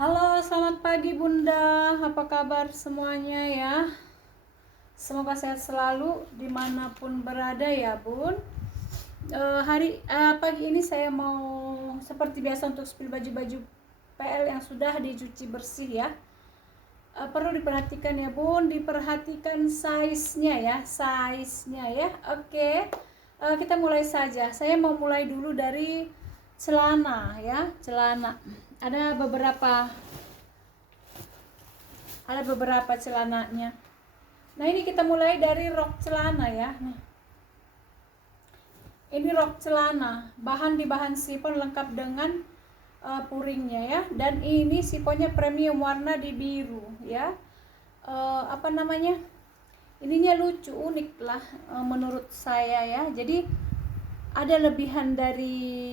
Halo, selamat pagi Bunda. Apa kabar semuanya ya? Semoga sehat selalu dimanapun berada ya Bun. Pagi ini saya mau seperti biasa untuk spill baju-baju PL yang sudah dicuci bersih ya. Perlu diperhatikan ya Bun, diperhatikan size-nya ya. Oke. Kita mulai saja. Saya mau mulai dulu dari celana ya, celana. Ada beberapa celananya. Nah, ini kita mulai dari rok celana ya. Nih. Ini rok celana, bahan sifon lengkap dengan puringnya ya. Dan ini sifonnya premium warna di biru ya. Ininya lucu, unik lah menurut saya ya. Jadi ada lebihan dari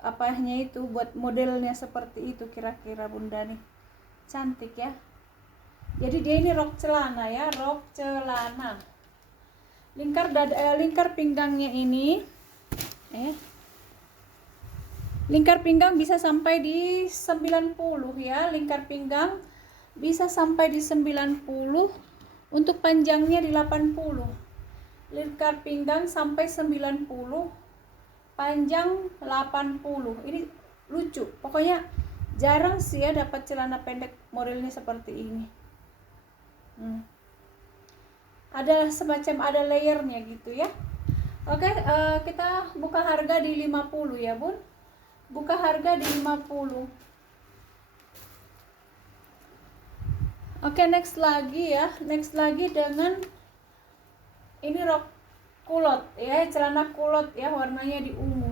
apanya itu buat modelnya seperti itu kira-kira Bunda nih. Cantik ya. Jadi dia ini rok celana ya, rok celana. Lingkar pinggangnya ini lingkar pinggang bisa sampai di 90 ya. Lingkar pinggang bisa sampai di 90. Untuk panjangnya di 80. Lingkar pinggang sampai 90, panjang 80. Ini lucu. Pokoknya jarang sih ya dapat celana pendek modelnya seperti ini. Ada semacam ada layernya gitu ya. Oke, kita buka harga di 50 ya Bun. Buka harga di 50. Oke, next lagi dengan ini rok kulot ya, celana kulot ya, warnanya di ungu.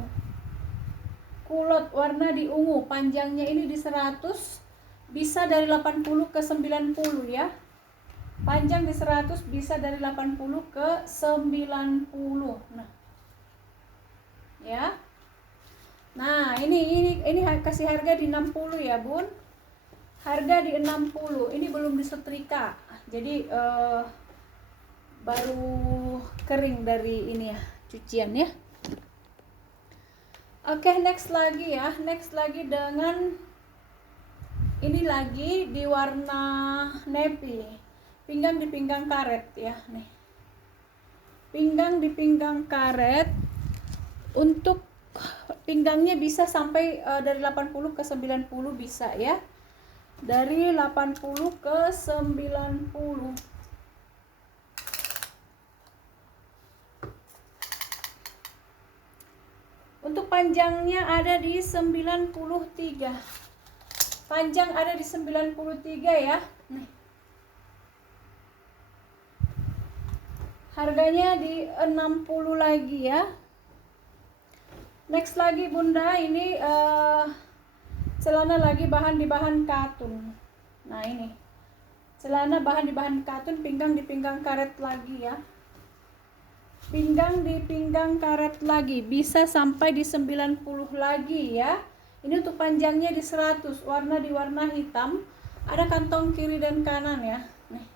Kulot warna di ungu, panjangnya ini di 100, bisa dari 80 ke 90 ya. Panjang di 100, bisa dari 80 ke 90. Nah. Ya. Nah, ini kasih harga di 60 ya, Bun. Harga di 60. Ini belum disetrika. Jadi baru kering dari ini ya, cucian ya. Oke, next lagi dengan ini lagi di warna navy. Pinggang di pinggang karet ya nih. Pinggang di pinggang karet. Untuk pinggangnya bisa sampai dari 80 ke 90 bisa ya. Dari 80 ke 90. Untuk panjangnya ada di 93. Panjang ada di 93 ya. Nih. Harganya di 60 lagi ya. Next lagi Bunda, ini celana lagi bahan katun. Nah, ini celana bahan katun, pinggang di pinggang karet lagi ya. Pinggang di pinggang karet lagi, bisa sampai di 90 lagi ya. Ini untuk panjangnya di 100, warna hitam. Ada kantong kiri dan kanan ya. Nih.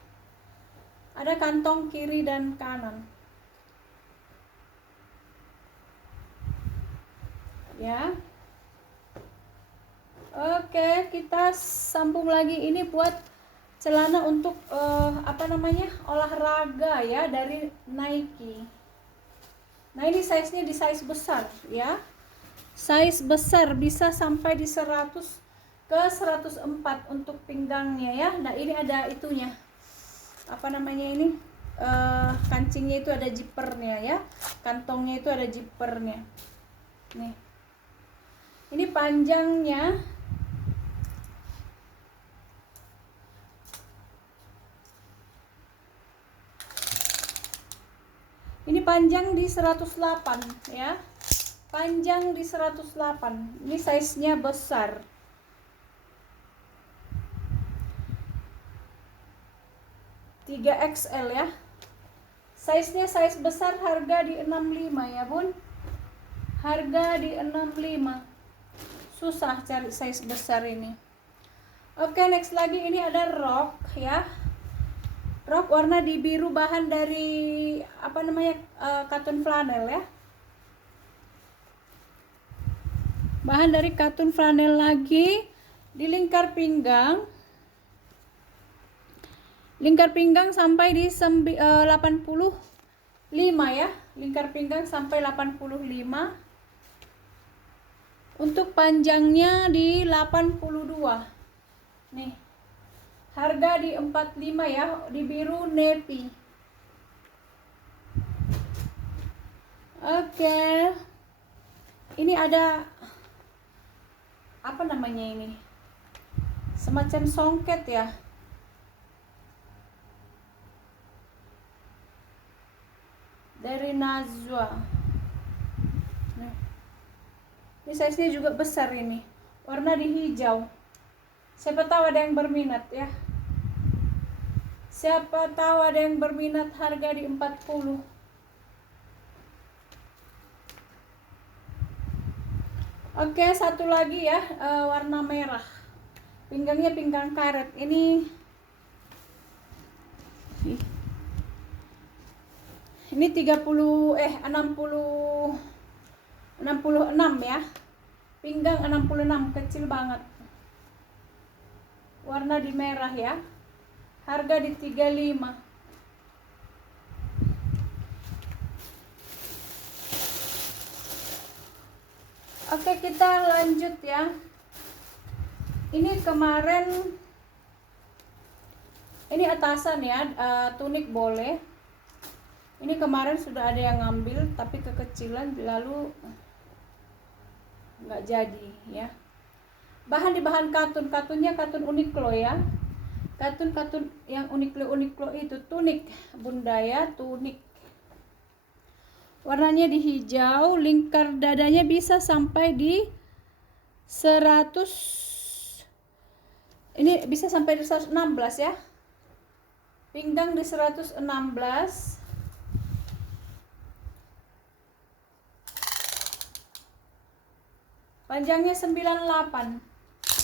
Ada kantong kiri dan kanan. Ya. Oke, kita sambung lagi. Ini buat celana untuk olahraga ya, dari Nike. Nah, ini size-nya di size besar ya. Size besar bisa sampai di 100 ke 104 untuk pinggangnya ya. Nah, ini ada itunya. Kancingnya itu ada zippernya ya. Kantongnya itu ada zippernya. Nih. Ini panjangnya panjang di 108 ya. Panjang di 108. Ini size-nya besar. XL ya. Size-nya size besar, harga di 65 ya, Bun. Harga di 65. Susah cari size besar ini. Oke, next lagi ini ada rok ya. Rok warna di biru, bahan dari katun flanel ya. Bahan dari katun flanel lagi, Di lingkar pinggang sampai di 85 ya. Lingkar pinggang sampai 85. Untuk panjangnya di 82. Nih. Harga di 45 ya, di biru navy. Oke. Ini ada apa namanya ini? Semacam songket ya. Dari Nazwa. Nih. Ini size-nya juga besar ini. Warna di hijau. Siapa tahu ada yang berminat ya. Siapa tahu ada yang berminat, harga di 40. Oke, satu lagi ya, warna merah. Pinggangnya pinggang karet. Ini 66 ya. Pinggang 66, kecil banget. Warna di merah ya. Harga di 35. Oke, kita lanjut ya. Ini kemarin, ini atasan ya, tunik boleh. Ini kemarin sudah ada yang ngambil tapi kekecilan, lalu nggak jadi ya. Bahan di bahan katun, katunnya katun Uniqlo ya. Katun yang Uniqlo itu tunik bunda ya, tunik. Warnanya di hijau, lingkar dadanya bisa sampai di 100. Ini bisa sampai di 116 ya. Pinggang di 116. Panjangnya 98.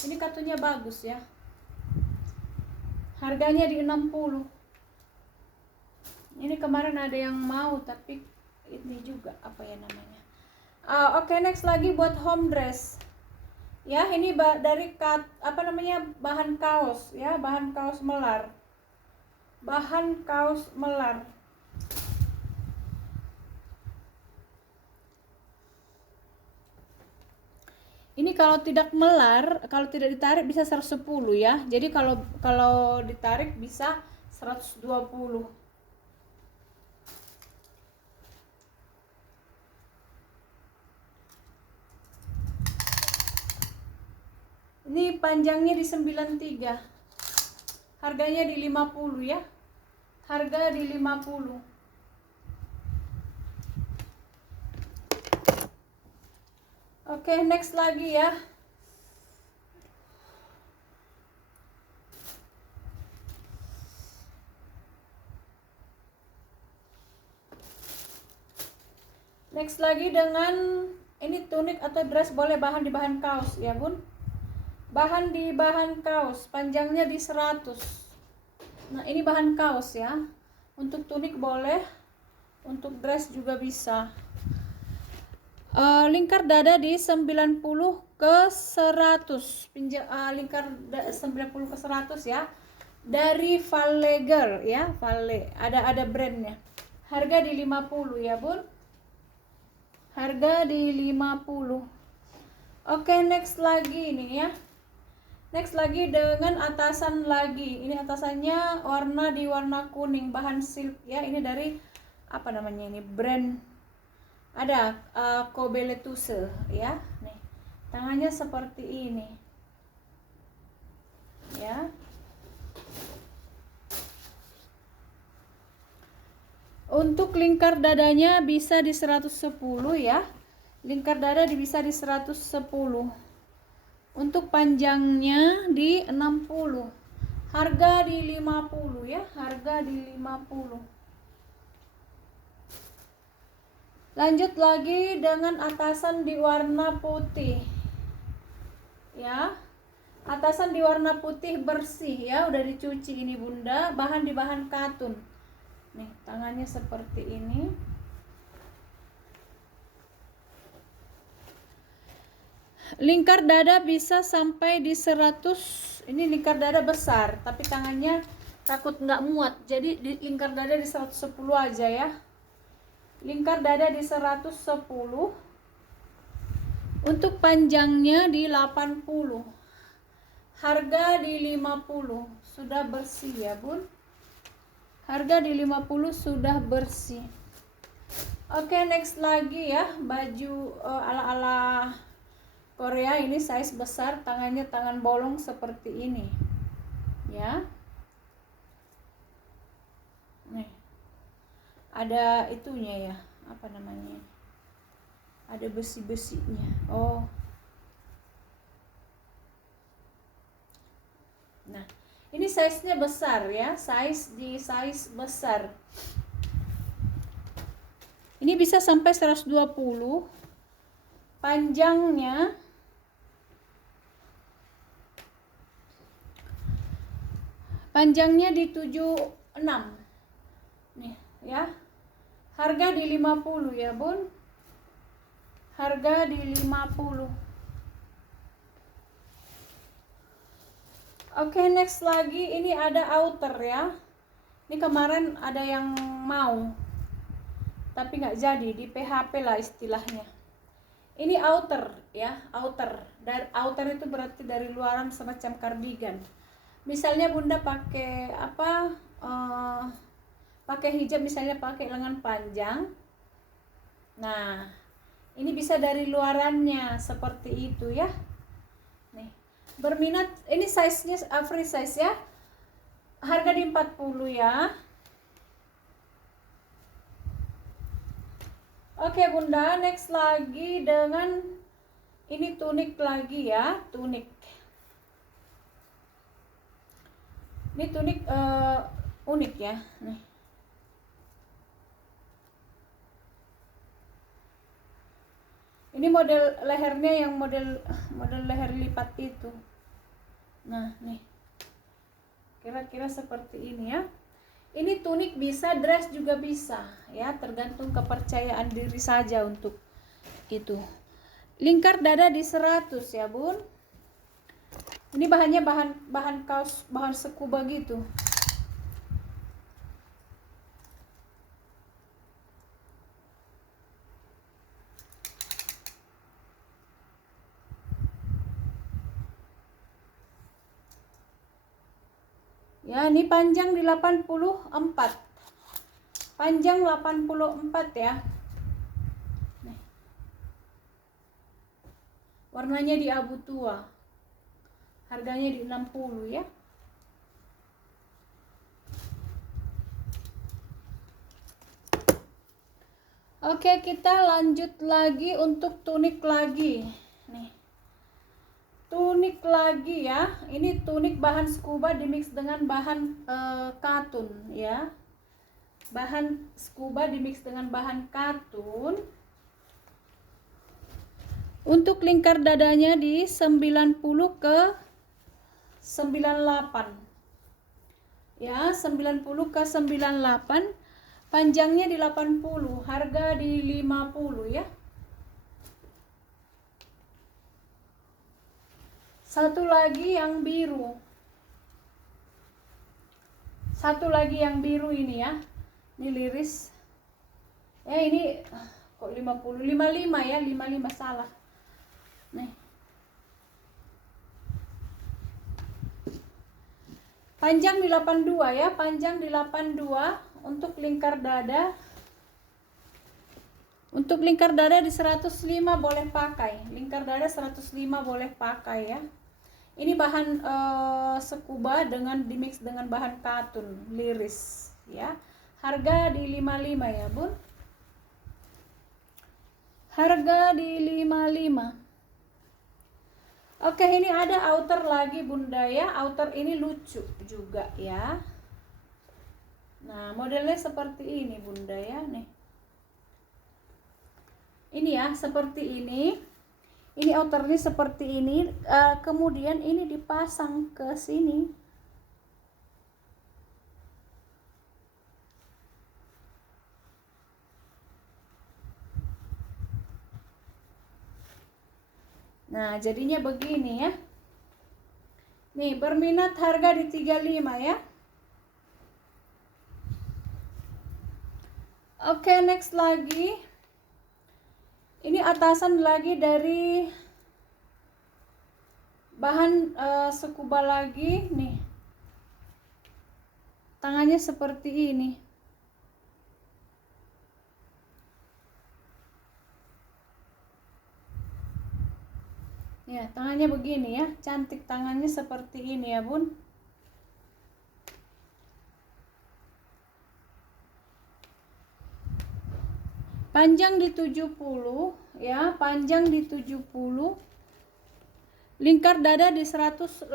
Ini katunnya bagus ya. Harganya di 60. Ini kemarin ada yang mau tapi ini juga apa ya namanya. Oke, next lagi buat home dress. Ya, ini dari bahan kaos ya, bahan kaos melar. Bahan kaos melar. Ini kalau tidak melar, kalau tidak ditarik bisa 110 ya. Jadi kalau ditarik bisa 120. Ini panjangnya di 93. Harganya di 50 ya. Harga di 50. Oke, next lagi ya. Next lagi dengan ini tunik atau dress boleh, bahan di bahan kaos ya bun. Bahan di bahan kaos, panjangnya di 100. Nah ini bahan kaos ya. Untuk tunik boleh, untuk dress juga bisa. Lingkar dada di 90 ke 100. Lingkar 90 ke 100 ya. Dari Valle Girl ya, Valle. Ada brandnya. Harga di 50 ya bun. Harga di 50. Oke, next lagi nih ya. Next lagi dengan atasan lagi. Ini atasannya warna kuning, bahan silk ya. Ini dari apa namanya ini? Brand ada Kobeletuse ya. Nih. Tangannya seperti ini. Ya. Untuk lingkar dadanya bisa di 110 ya. Lingkar dada bisa di 110. Untuk panjangnya di 60. Harga di 50 ya. Harga di 50. Lanjut lagi dengan atasan di warna putih. Ya. Atasan di warna putih bersih ya, udah dicuci ini bunda. Bahan di bahan katun. Nih, tangannya seperti ini. Lingkar dada bisa sampai di 100. Ini lingkar dada besar, tapi tangannya takut nggak muat. Jadi di lingkar dada di 110 aja ya. Lingkar dada di 110. Untuk panjangnya di 80. Harga di 50. Sudah bersih ya, Bun. Harga di 50 sudah bersih. Oke, next lagi ya, baju ala-ala Korea. Ini size besar, tangannya tangan bolong seperti ini ya. Nih, ada itunya ya, apa namanya, ada besi-besinya. Oh, nah ini size-nya besar ya, size besar. Ini bisa sampai 120. Panjangnya di 76 nih ya. Harga di 50 ya, Bun. Harga di 50. Oke, next lagi ini ada outer ya. Ini kemarin ada yang mau, tapi nggak jadi, di PHP lah istilahnya. Ini outer ya, outer. Dan outer itu berarti dari luaran, semacam kardigan. Misalnya Bunda pakai apa? Pakai hijab, misalnya pakai lengan panjang. Nah, ini bisa dari luarannya seperti itu ya. Nih, berminat, ini size-nya free size ya. Harga di 40 ya. Oke Bunda, next lagi dengan ini tunik lagi ya, tunik. Ini tunik unik ya. Nih. Ini model lehernya yang model leher lipat itu. Nah, nih. Kira-kira seperti ini ya. Ini tunik bisa, dress juga bisa ya, tergantung kepercayaan diri saja untuk itu. Lingkar dada di 100 ya, Bun. Ini bahannya bahan kaos, bahan scuba gitu. Ya, ini panjang di 84. Panjang 84 ya. Nih. Warnanya di abu tua. Harganya di 60 ya. Oke, kita lanjut lagi untuk tunik lagi. Nih. Tunik lagi ya. Ini tunik bahan scuba dimix dengan bahan katun ya. Bahan scuba dimix dengan bahan katun. Untuk lingkar dadanya di 90 ke 98. Ya, 90 ke 98. Panjangnya di 80, harga di 50 ya. Satu lagi yang biru. Satu lagi yang biru ini ya. Ini liris. Ya, ini kok 50, 55 ya, 55 salah. Nih. Panjang di 82 ya, panjang di 82 untuk lingkar dada. Untuk lingkar dada di 105 boleh pakai. Lingkar dada 105 boleh pakai ya. Ini bahan scuba dengan dimix dengan bahan katun liris ya. Harga di 55 ya, Bun. Harga di 55. Oke, ini ada outer lagi Bunda ya. Outer ini lucu juga ya. Nah, modelnya seperti ini Bunda ya, nih. Ini ya, seperti ini. Ini outernya seperti ini, kemudian ini dipasang ke sini. Nah, jadinya begini ya. Nih, berminat harga di 35 ya. Oke, next lagi. Ini atasan lagi dari bahan scuba lagi nih. Tangannya seperti ini. Ya, tangannya begini ya. Cantik tangannya seperti ini ya, Bun. Panjang di 70 ya, panjang di 70. Lingkar dada di 108.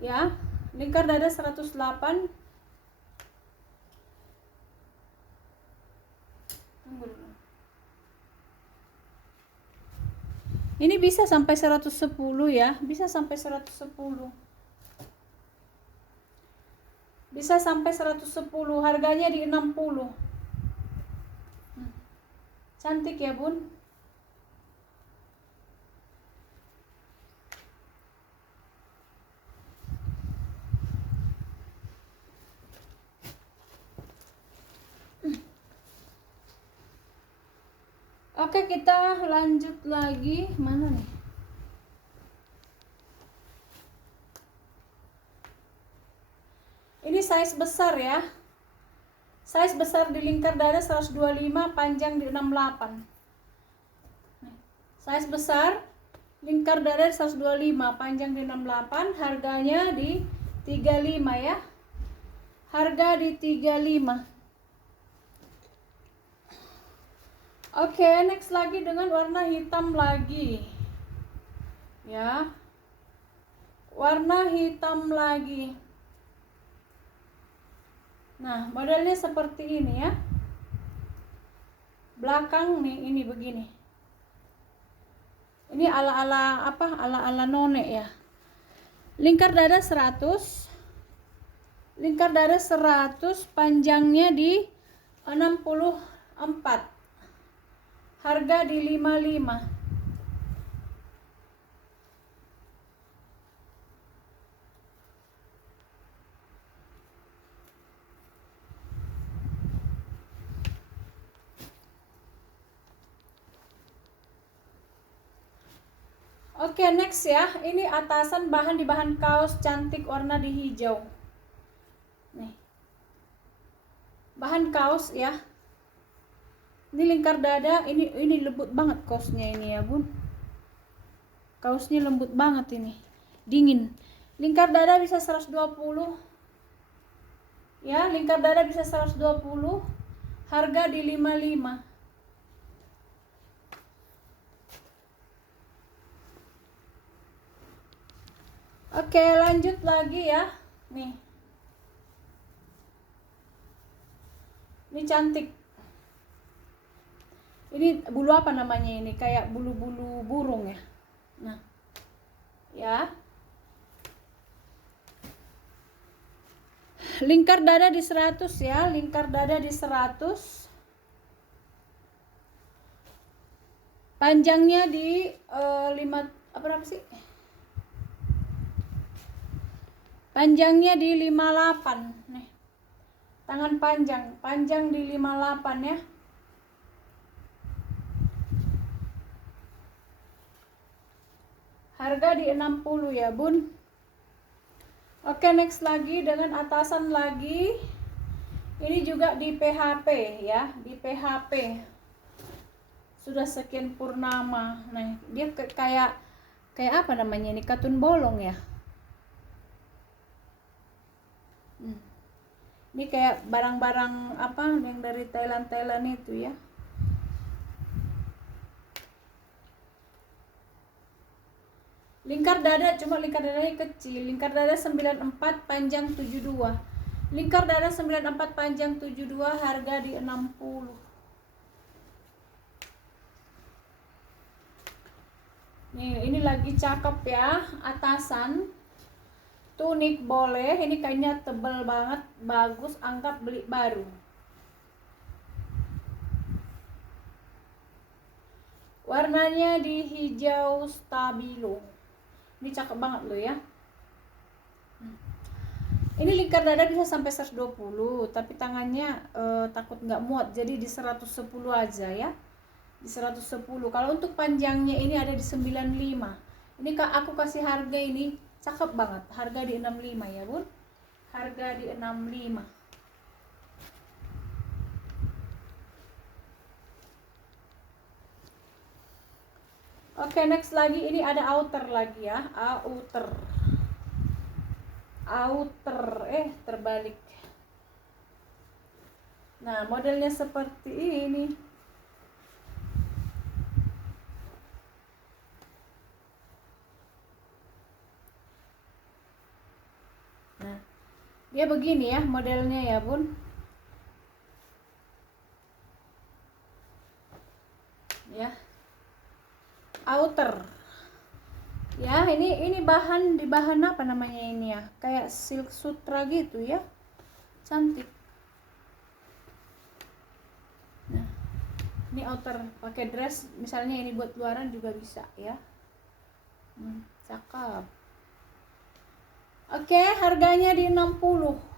Ya, lingkar dada 108. Tunggu dulu. Ini bisa sampai 110 ya, bisa sampai 110. Bisa sampai 110, harganya di 60. Cantik ya, Bun. Oke, kita lanjut lagi. Mana nih? Ini size besar ya. Size besar di lingkar dada 125, panjang di 68. Size besar lingkar dada 125, panjang di 68, harganya di 35 ya. Harga di 35. Oke, next lagi dengan warna hitam lagi. Ya. Warna hitam lagi. Nah, modelnya seperti ini ya. Belakang nih ini begini. Ini ala-ala apa? Ala-ala none ya. Lingkar dada 100. Lingkar dada 100, panjangnya di 64. Harga di 55. Oke, next ya. Ini atasan bahan di bahan kaos cantik warna di hijau. Nih. Bahan kaos ya. Ini lingkar dada, ini lembut banget kaosnya ini ya, Bun. Kaosnya lembut banget ini. Dingin. Lingkar dada bisa 120. Ya, lingkar dada bisa 120. Harga di 55. Oke, lanjut lagi ya. Nih. Ini cantik. Ini bulu apa namanya ini? Kayak bulu-bulu burung ya. Nah. Ya. Lingkar dada di 100 ya, lingkar dada di 100. Panjangnya di 5 apa sih? Panjangnya di 58 nih. Tangan panjang, panjang di 58 ya. Harga di 60 ya, Bun. Oke, next lagi dengan atasan lagi. Ini juga di PHP ya, di PHP. Sudah sekian purnama. Nah, dia kayak apa namanya ini? Katun bolong ya. Ini kayak barang-barang apa yang dari Thailand itu ya. Lingkar dada, cuma lingkar dadanya kecil. Lingkar dada 94, panjang 72. Lingkar dada 94, panjang 72, harga di 60. Nih, ini lagi cakep ya, atasan. Tunik boleh, ini kainnya tebal banget, bagus, anggap beli baru. Warnanya di hijau stabilo. Ini cakep banget loh ya. Ini lingkar dada bisa sampai 120, tapi tangannya takut nggak muat, jadi di 110 aja ya. Di 110. Kalau untuk panjangnya ini ada di 95. Ini Kak, aku kasih harga ini cakep banget. Harga di 65 ya, Bun. Harga di 65. Oke, next lagi ini ada outer lagi ya. Outer terbalik. Nah, modelnya seperti ini. Nah, dia begini ya modelnya ya, Bun. Ya. Outer. Ya, ini bahan apa namanya ini ya? Kayak silk sutra gitu ya. Cantik. Nah, ini outer pakai dress, misalnya ini buat luaran juga bisa ya. Cakep. Oke, harganya di 60.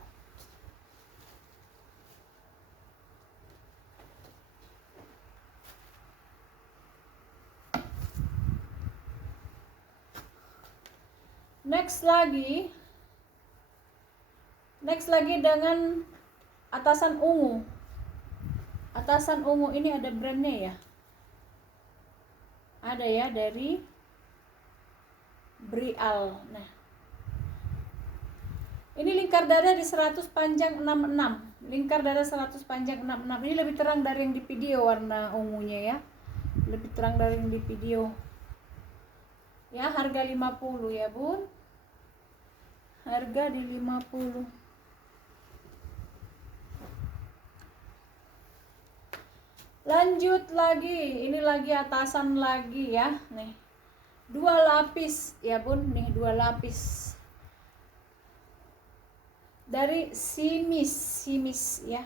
Next lagi dengan atasan ungu. Atasan ungu ini ada brandnya ya. Ada ya dari Brial. Nah, ini lingkar dada di 100 panjang 66. Lingkar dada 100 panjang 66. Ini lebih terang dari yang di video warna ungunya ya. Lebih terang dari yang di video. Ya, harga 50 ya, Bun. Harga di 50. Lanjut lagi, ini lagi atasan lagi ya, nih 2 lapis ya, Bun, nih 2 lapis dari Simis ya.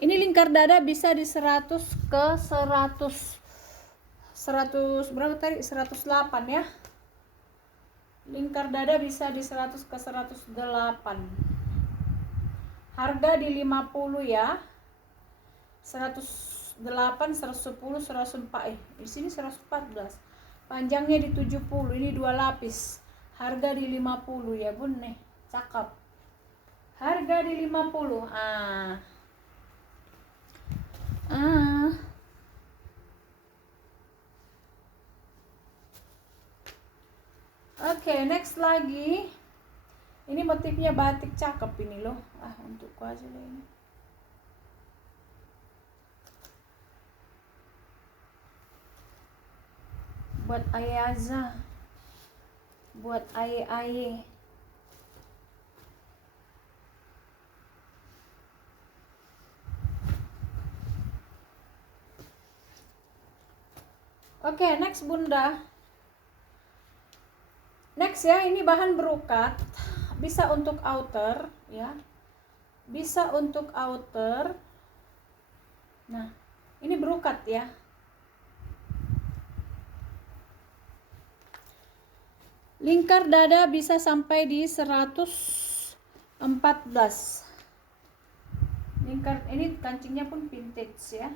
Ini lingkar dada bisa di 100 ke 100 berapa tadi? 108 ya. Lingkar dada bisa di 100 ke 108. Harga di 50 ya. 108, 110, 104. Di sini 114. Panjangnya di 70. Ini 2 lapis. Harga di 50 ya, Bun nih. Cakep. Harga di 50. Oke, next lagi. Ini motifnya batik cakep ini loh. Untukku aja lah ini. Buat Ayaza. Buat Aye. Oke, next Bunda. Next ya, ini bahan brokat. Bisa untuk outer ya. Bisa untuk outer. Nah, ini brokat ya. Lingkar dada bisa sampai di 114. Lingkar ini kancingnya pun vintage ya.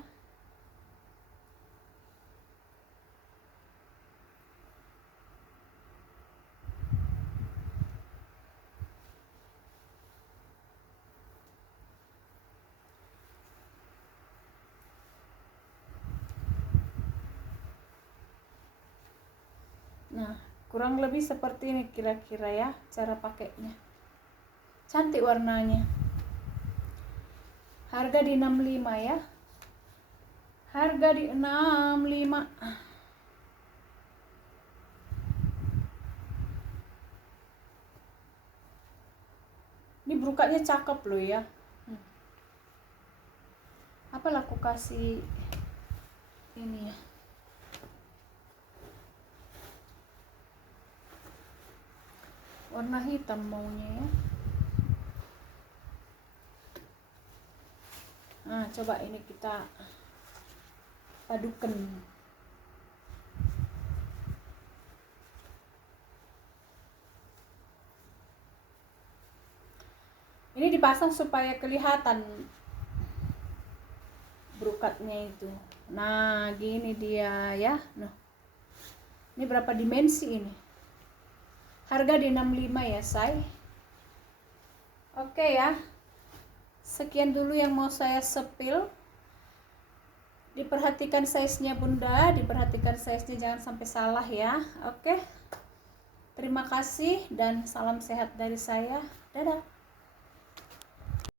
Nah, kurang lebih seperti ini kira-kira ya cara pakainya. Cantik warnanya. Harga di 65 ya. Harga di 65. Ini brokatnya cakep loh ya. Apalah aku kasih ini ya. warna hitam maunya ya. Nah, coba ini kita padukan. Ini dipasang supaya kelihatan brokatnya itu. Nah, gini dia ya. Nah, ini berapa dimensi ini? Harga di 65 ya, say. Oke ya. Sekian dulu yang mau saya sepil. Diperhatikan size-nya Bunda, diperhatikan size-nya, jangan sampai salah ya. Oke. Terima kasih dan salam sehat dari saya. Dadah.